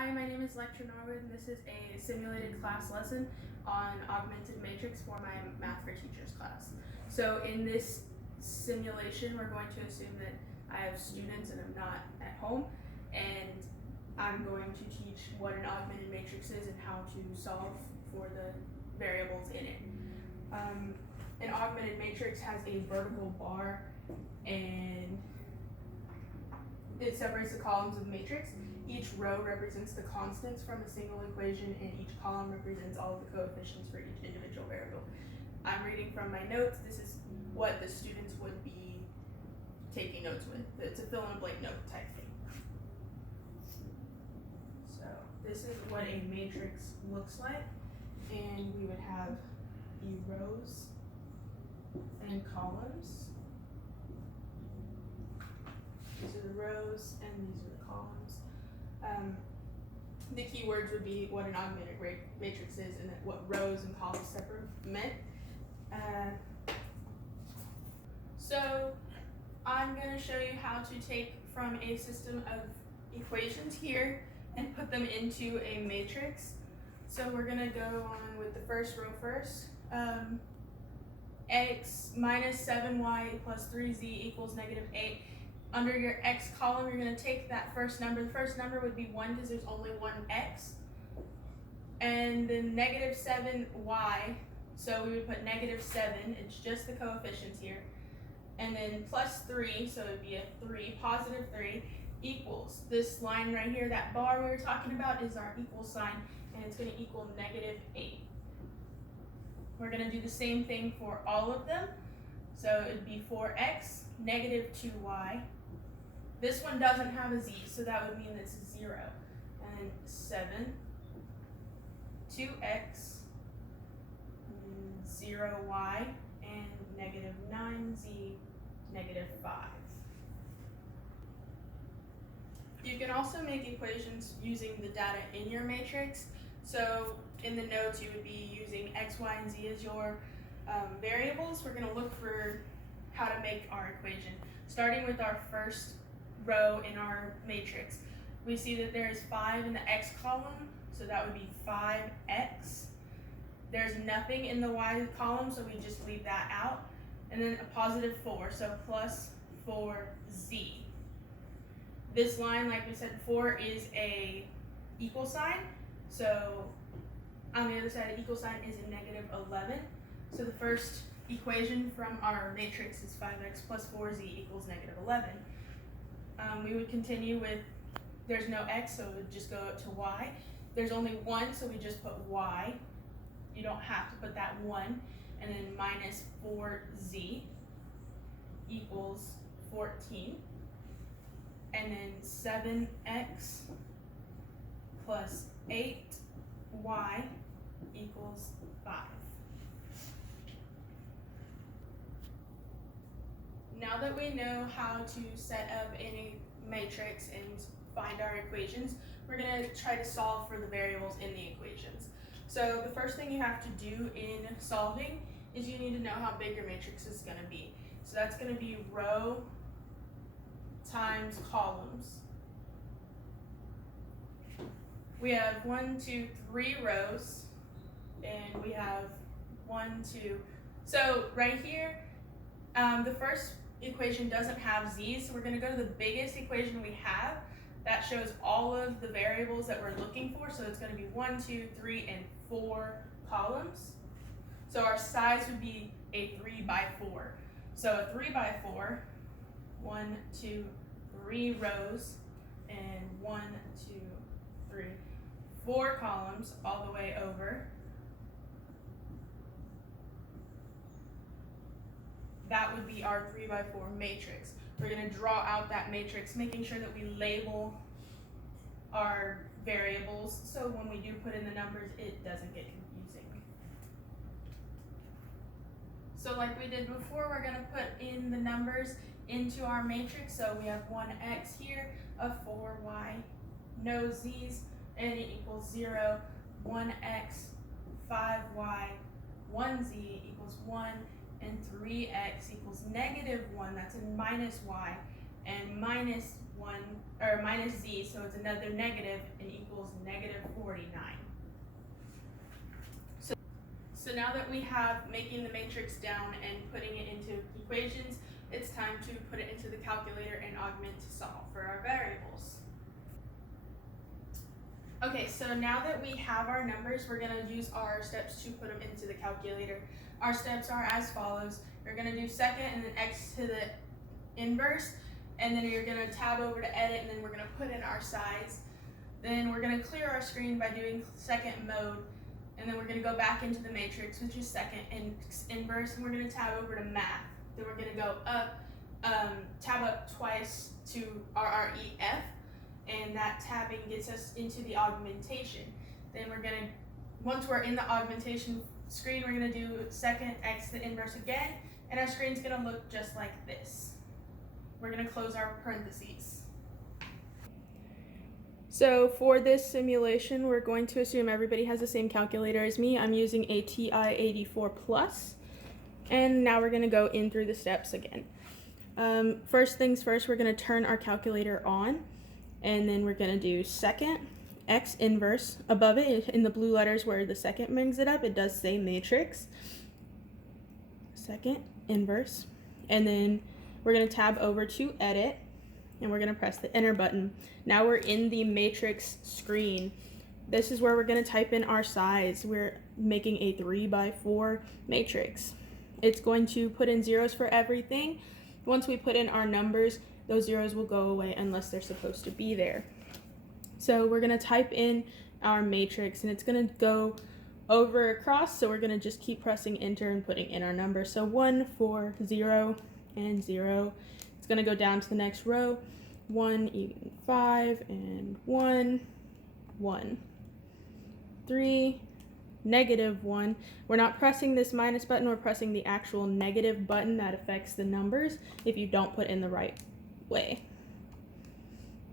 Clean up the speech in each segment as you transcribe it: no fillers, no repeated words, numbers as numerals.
Hi, my name is Lecture Norwood, and this is a simulated class lesson on augmented matrix for my Math for Teachers class. So in this simulation, we're going to assume that I have students and I'm not at home, and I'm going to teach what an augmented matrix is and how to solve for the variables in it. An augmented matrix has a vertical bar, and it separates the columns of the matrix. Each row represents the constants from a single equation, and each column represents all of the coefficients for each individual variable. I'm reading from my notes. This is what the students would be taking notes with. It's a fill-in-the-blank note type thing. So this is what a matrix looks like, and we would have the rows and columns. These are the rows and these are the columns. The keywords would be what an augmented matrix is and what rows and columns separate meant. So I'm going to show you how to take from a system of equations here and put them into a matrix. So we're going to go on with the first row first. X minus 7y plus 3z equals negative 8. Under your x column, you're going to take that first number. The first number would be 1 because there's only one x. And then negative 7y, so we would put negative 7. It's just the coefficients here. And then plus 3, so it would be a 3, positive 3, equals. This line right here, that bar we were talking about, is our equal sign, and it's going to equal negative 8. We're going to do the same thing for all of them. So it would be 4x, negative 2y. This one doesn't have a z, so that would mean it's 0. And then 7, 2x, 0y, and negative 9z, negative 5. You can also make equations using the data in your matrix. So in the notes, you would be using x, y, and z as your variables. We're going to look for how to make our equation. Starting with our first row in our matrix, we see that there is 5 in the x column, so that would be 5x. There's nothing in the y column, so we just leave that out. And then a positive 4, so plus 4z. This line, like we said before, is a equal sign. So on the other side of equal sign is a negative 11. So the first equation from our matrix is 5x plus 4z equals negative 11. We would continue with, there's no x, so it would just go up to y. There's only 1, so we just put y. You don't have to put that 1. And then minus 4z equals 14. And then 7x plus 8y equals 5. Now that we know how to set up any matrix and find our equations, we're going to try to solve for the variables in the equations. So the first thing you have to do in solving is you need to know how big your matrix is going to be. So that's going to be row times columns. We have 1, 2, 3 rows, and we have 1, 2. So right here, the first equation doesn't have z's, so we're going to go to the biggest equation we have that shows all of the variables that we're looking for. So it's going to be 1, 2, 3, and 4 columns. So our size would be a 3 by 4. So a 3 by 4, 1, 2, 3 rows, and 1, 2, 3, 4 columns all the way over. That would be our 3 by 4 matrix. We're going to draw out that matrix, making sure that we label our variables so when we do put in the numbers, it doesn't get confusing. So like we did before, we're going to put in the numbers into our matrix. So we have 1x here, a 4y, no z's, and it equals 0. 1x, 5y, 1z equals 1. And 3x equals negative 1, that's a minus y, and minus 1, or minus z, so it's another negative, and equals 49. So now that we have making the matrix down and putting it into equations, it's time to put it into the calculator and augment to solve for our variables. Okay, so now that we have our numbers, we're going to use our steps to put them into the calculator. Our steps are as follows. You're going to do second and then x to the inverse, and then you're going to tab over to edit, and then we're going to put in our size. Then we're going to clear our screen by doing second mode, and then we're going to go back into the matrix, which is second and inverse, and we're going to tab over to math. Then we're going to go up, tab up twice to RREF, and that tabbing gets us into the augmentation. Then we're going to, once we're in the augmentation screen, we're going to do second x to the inverse again, and our screen's going to look just like this. We're going to close our parentheses. So for this simulation, we're going to assume everybody has the same calculator as me. I'm using a TI-84 Plus, and now we're going to go in through the steps again. First things first, we're going to turn our calculator on, and then we're going to do second, x inverse. Above it, in the blue letters where the second brings it up, it does say matrix. Second, inverse. And then we're going to tab over to edit, and we're going to press the enter button. Now we're in the matrix screen. This is where we're going to type in our size. We're making a 3x4 matrix. It's going to put in zeros for everything. Once we put in our numbers, those zeros will go away unless they're supposed to be there. So we're going to type in our matrix, and it's going to go over across, so we're going to just keep pressing enter and putting in our numbers. So 1, 4, 0, and 0. It's going to go down to the next row. 1, even 5, and 1, 1. 3, negative 1. We're not pressing this minus button, we're pressing the actual negative button that affects the numbers if you don't put in the right way.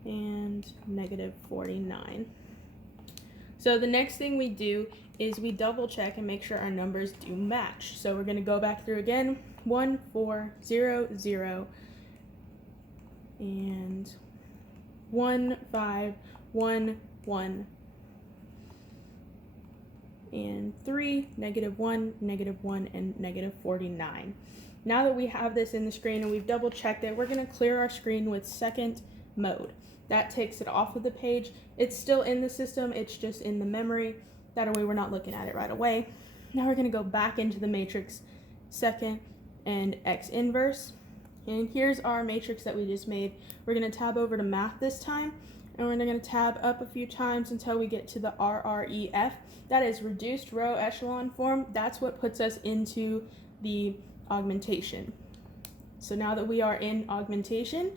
And negative 49. So the next thing we do is we double check and make sure our numbers do match. So we're going to go back through again. 1, 4, 0, 0, and 1, 5, 1, 1, and 3, negative 1, and negative 49. Now that we have this in the screen and we've double checked it, we're going to clear our screen with second mode. That takes it off of the page. It's still in the system, it's just in the memory. That way we're not looking at it right away. Now we're going to go back into the matrix, second and x inverse. And here's our matrix that we just made. We're going to tab over to math this time, and we're going to tab up a few times until we get to the RREF. That is reduced row echelon form. That's what puts us into the augmentation. So now that we are in augmentation,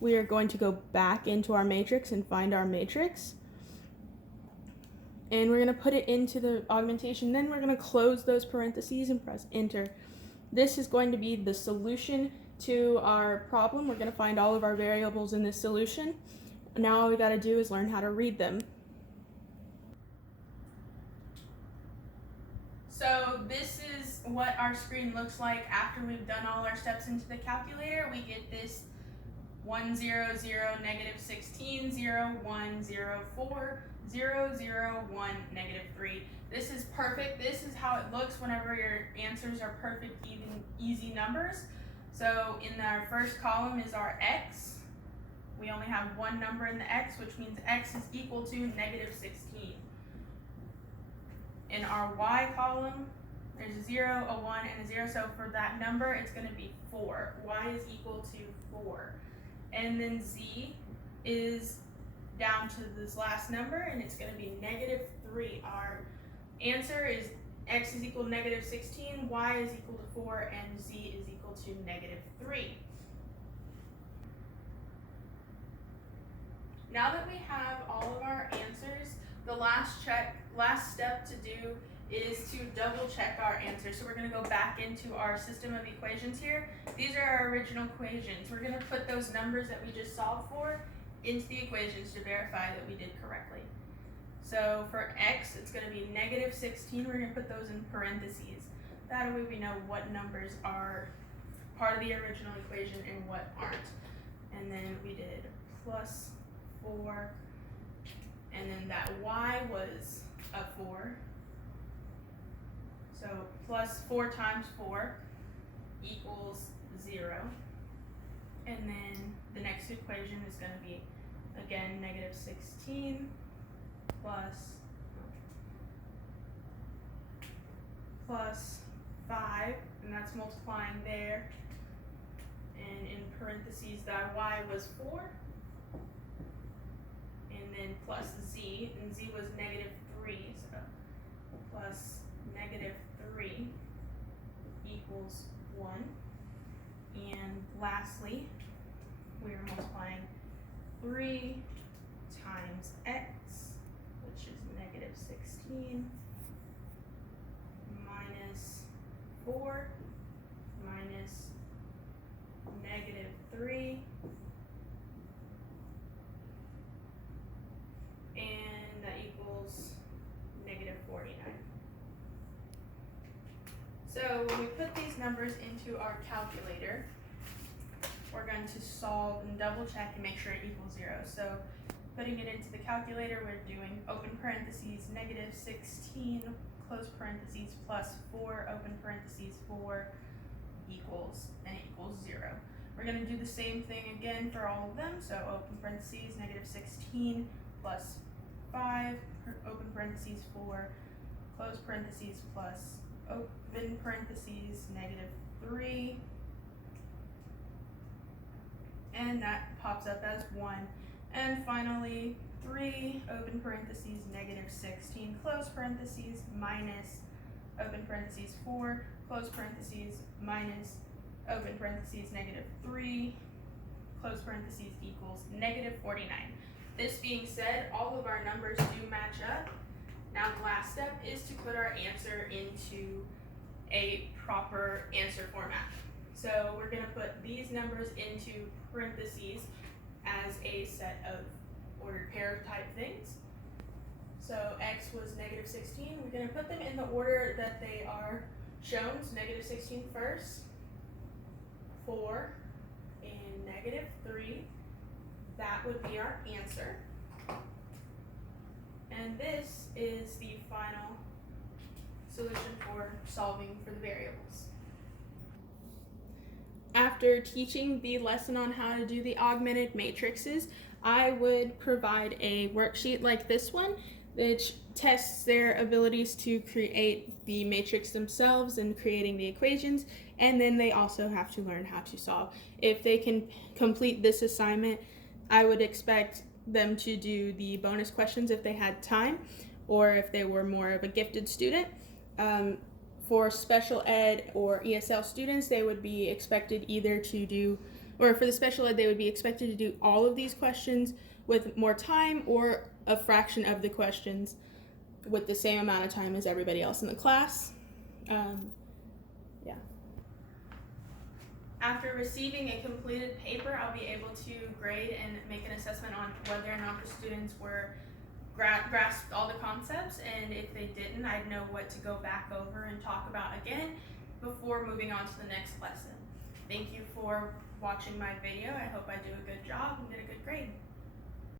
we are going to go back into our matrix and find our matrix. And we're going to put it into the augmentation. Then we're going to close those parentheses and press enter. This is going to be the solution to our problem. We're going to find all of our variables in this solution. Now all we got to do is learn how to read them. So this is what our screen looks like after we've done all our steps into the calculator. We get this 1, 0, 0, negative 16, 0, 1, 0, 4, 0, 0, 1, negative 3. This is perfect. This is how it looks whenever your answers are perfect, even, easy numbers. So in our first column is our x. We only have one number in the x, which means x is equal to negative 16. In our y column, there's a 0, a 1, and a 0. So for that number, it's going to be 4. Y is equal to 4. And then z is down to this last number, and it's going to be negative 3. Our answer is x is equal to negative 16, y is equal to 4, and z is equal to negative 3. Now that we have all of our answers, the last step to do is to double check our answers. So we're going to go back into our system of equations here. These are our original equations. We're going to put those numbers that we just solved for into the equations to verify that we did correctly. So for x, it's going to be negative 16. We're going to put those in parentheses. That way we know what numbers are part of the original equation and what aren't. And then we did plus 4 and then that y was a 4. So plus 4 times 4 equals 0. And then the next equation is going to be, again, negative 16 plus 5, and that's multiplying there. And in parentheses, that y was 4. And then plus z, and z was negative 3, so plus negative 3 equals 1. And lastly, we are multiplying 3 times x, which is negative 16, minus 4 minus negative 3, and that equals negative 49. So when we put these numbers into our calculator, we're going to solve and double check and make sure it equals 0. So putting it into the calculator, we're doing open parentheses negative 16 close parentheses plus 4 open parentheses 4 equals, and it equals 0. We're going to do the same thing again for all of them. So open parentheses negative 16 plus 5 open parentheses 4 close parentheses plus open parentheses negative 3, and that pops up as 1. And finally 3 open parentheses negative 16 close parentheses minus open parentheses 4 close parentheses minus open parentheses negative 3 close parentheses equals negative 49. This being said, all of our numbers do match up. Now the last step is to put our answer into a proper answer format. So we're going to put these numbers into parentheses as a set of ordered pair type things. So x was negative 16. We're going to put them in the order that they are shown. So negative 16 first, 4, and negative 3. That would be our answer. And this is the final solution for solving for the variables. After teaching the lesson on how to do the augmented matrices, I would provide a worksheet like this one, which tests their abilities to create the matrix themselves and creating the equations, and then they also have to learn how to solve. If they can complete this assignment, I would expect them to do the bonus questions if they had time, or if they were more of a gifted student. For special ed or ESL students, they would be expected either to do, or for the special ed, they would be expected to do all of these questions with more time, or a fraction of the questions with the same amount of time as everybody else in the class. After receiving a completed paper, I'll be able to grade and make an assessment on whether or not the students were grasped all the concepts, and if they didn't, I'd know what to go back over and talk about again before moving on to the next lesson. Thank you for watching my video. I hope I do a good job and get a good grade.